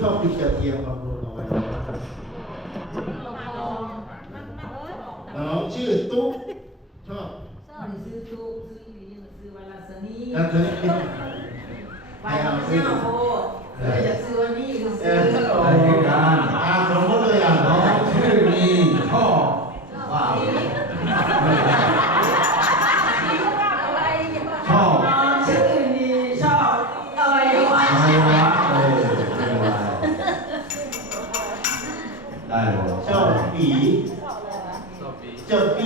ชอบกินกระเทียมบำรุงเอาไว้น้องชื่อตุ๊กชอบซื้อตุ๊กซื้อหรือซื้อวันละสนี แล้เธอไม่เอาซื้อ จบปี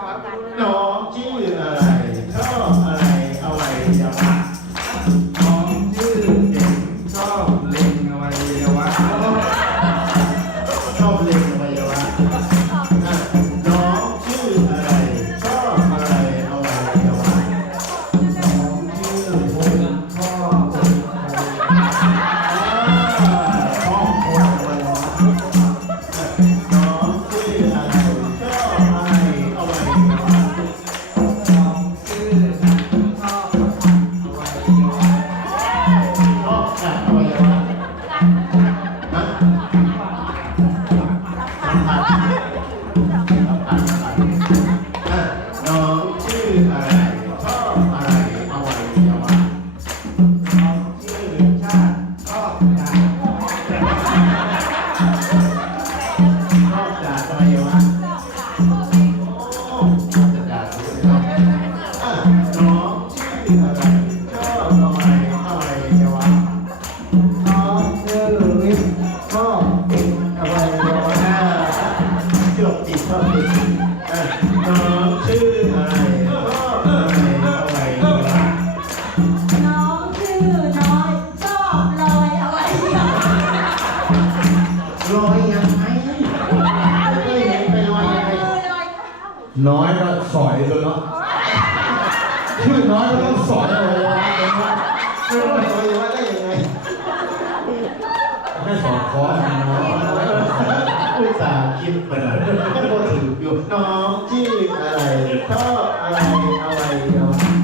ขออนุ น้อยก็สอยจนยเนาะชื่อน้อยก็ต้องสอยเอาไว้ว่าไม่รู้จะว่าได้ยังไงแค่สองคอร์สน้อยอุตส่าห์คิดไปเลยก็ถืออยู่น้องจี้อะไรชอบอะไรอะไรอะไร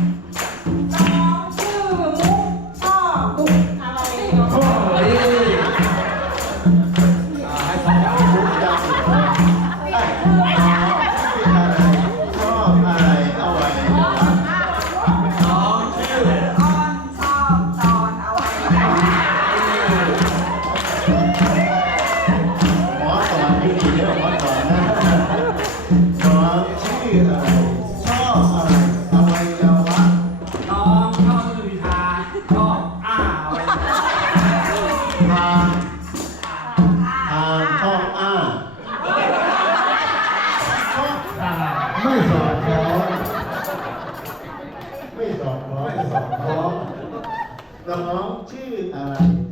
Então, não te... Ah,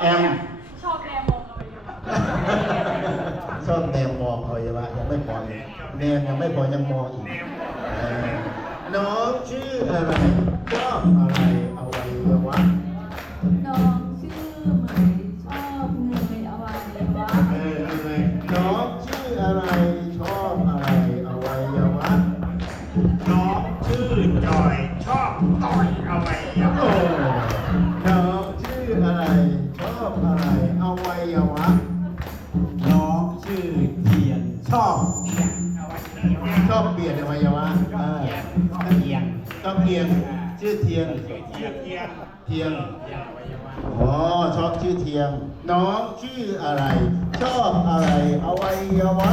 แอม ชอบแนมมองอวัยชอบแนมมองอวัยวะยังไม่พอแนมยังไม่พอยังมองอีกเน้องชื่ออะไรก็อะไรเอาไว้ยวะ เทียงอ๋อชอบชื่อเทียง น้องชื่ออะไร ชอบอะไรอวัยวะ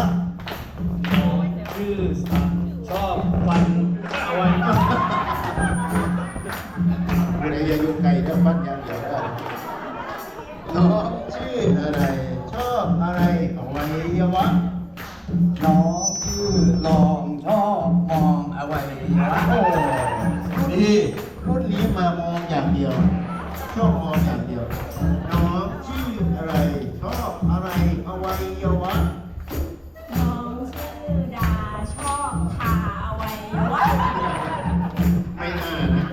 ชื่อสันชอบฟันเอาไว้คุณไอ้ยายุไก่เด้อฟัดอย่างเดียวได้น้องชื่ออะไร ชอบอะไรอวัยวะน้องชื่อลอ เดียวชอบมองอย่างเดียวน้องชื่ออะไรชอบอะไรอวัยวะน้องชื่อดาชอบทาอวัยวะไม่น่านะ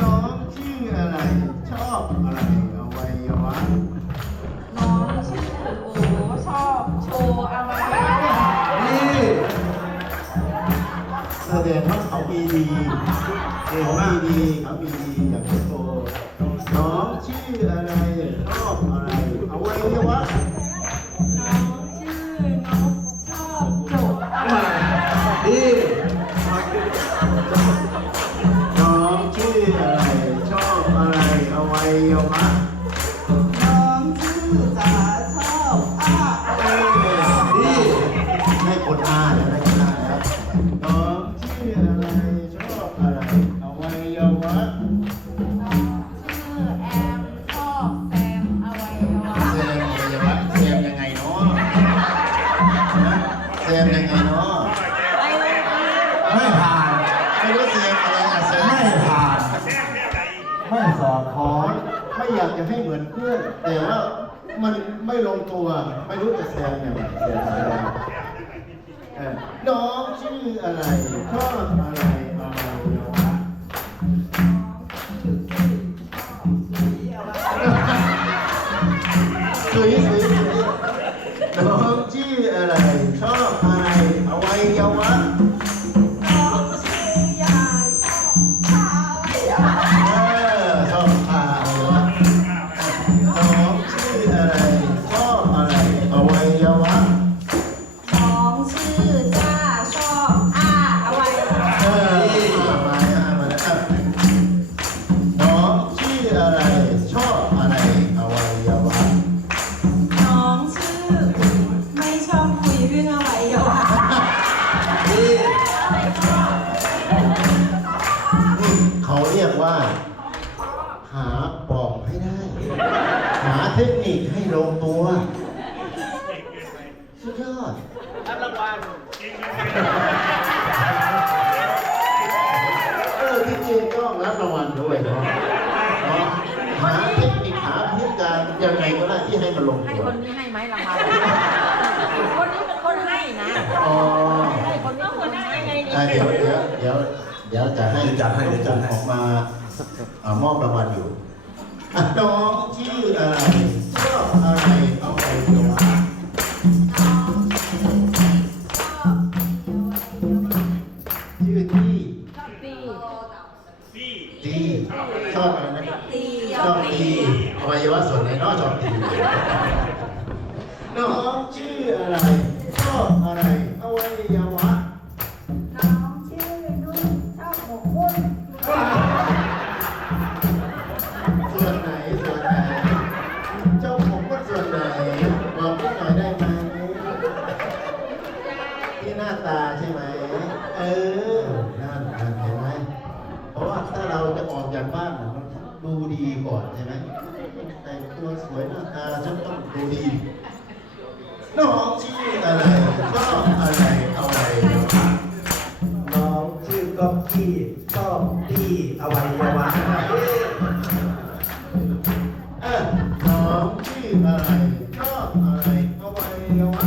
น้องชื่ออะไรชอบอะไรอวัยวะน้องชื่อโอชอบโชว์อวัยวะนี่แสดงว่าเขามีดี เขามีดีเขามี วะชื่อแอมชอแซมอวัยวะเซมอวัยวะเซมยังไงเนาะนะเซมยังไงเนาะไปเลยค่ะไม่ผ่าน ไม่รู้เซมอะไรอะเซมไม่ผ่าน ไม่สอดคล้ออ๋อนไม่อยากจะให้เหมือนเพื่อน แต่ว่ามันไม่ลงตัว ไม่รู้จะแซมยังไงแซมอะไรเออน้องชื่ออะไรชอบอะไร Yeah. ที่จริงก็รับรางวัลด้วยเนาะเนาะหาเทคนิคหาพิธีการยังไงก็ได้ที่ให้มันลงให้ตัวคนนี้ให้ไหมรางวัลคนนี้เป็นคนให้นะอ๋อให้คนนี้เป็นคนให้ไงอะเดี๋ยวเดี๋ยวเดี๋ยวเดี๋ยวจะให้เดี๋ยวจัดให้เดี๋ยวจัดให้ออกมาอ่ามอบรางวัลอยู่อะน้องชื่ออะไรชอบอะไรเอาไปดูว ตัวสวยหน้าตาฉันต้องดูดีน้องชื่ออะไรชอบอะไรเอาอะไรเดี๋ยวค่ะน้องชื่อก๊อกกี้ชอบตีอวัยวะเออน้องชื่ออะไรชอบอะไรเอาไว้ยววะ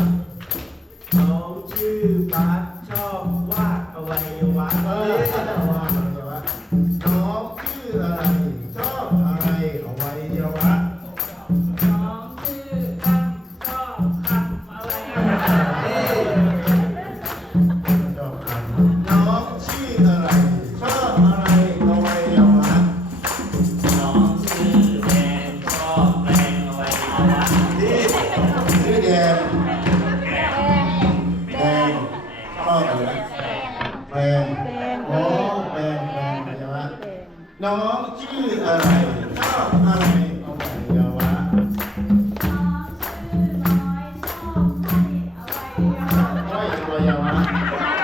น้องชื่อบาสชอบวาดอวัยวะเออ อ